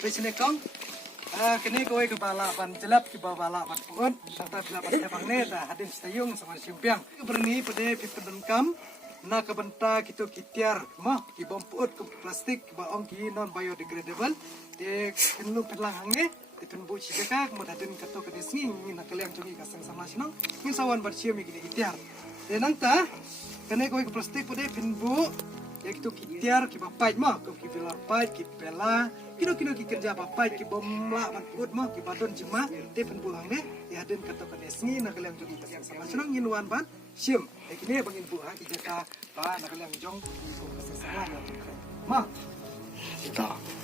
Presine kong kini kowe kepala ban jelap ki bala ban puut serta bila ban jabang ne dah hadin stayung sama simpiang berni pada pipedon kam na kabenta kitu kitiar mah ki bom puut ke plastik ba ong ki non biodegradable de kenu pelang hange itun bu ci jaka mo hadin kato ke desni na kaliang jongi kasang sama sino ngin sawan bar cium ki kitiar de nang ta kene kowe ke plastik pada pinbu ya kitu kitiar ki bapai mah ki bila pai ki pela kino ki kerja bapai ki bomla ban put mah ki badon jema te penbulang ne ya den kata kanesni na kaliang jong yang sama senang nginuan ban sim kini bangin bu ha ki jaka ba na kaliang jong sama mah Tak.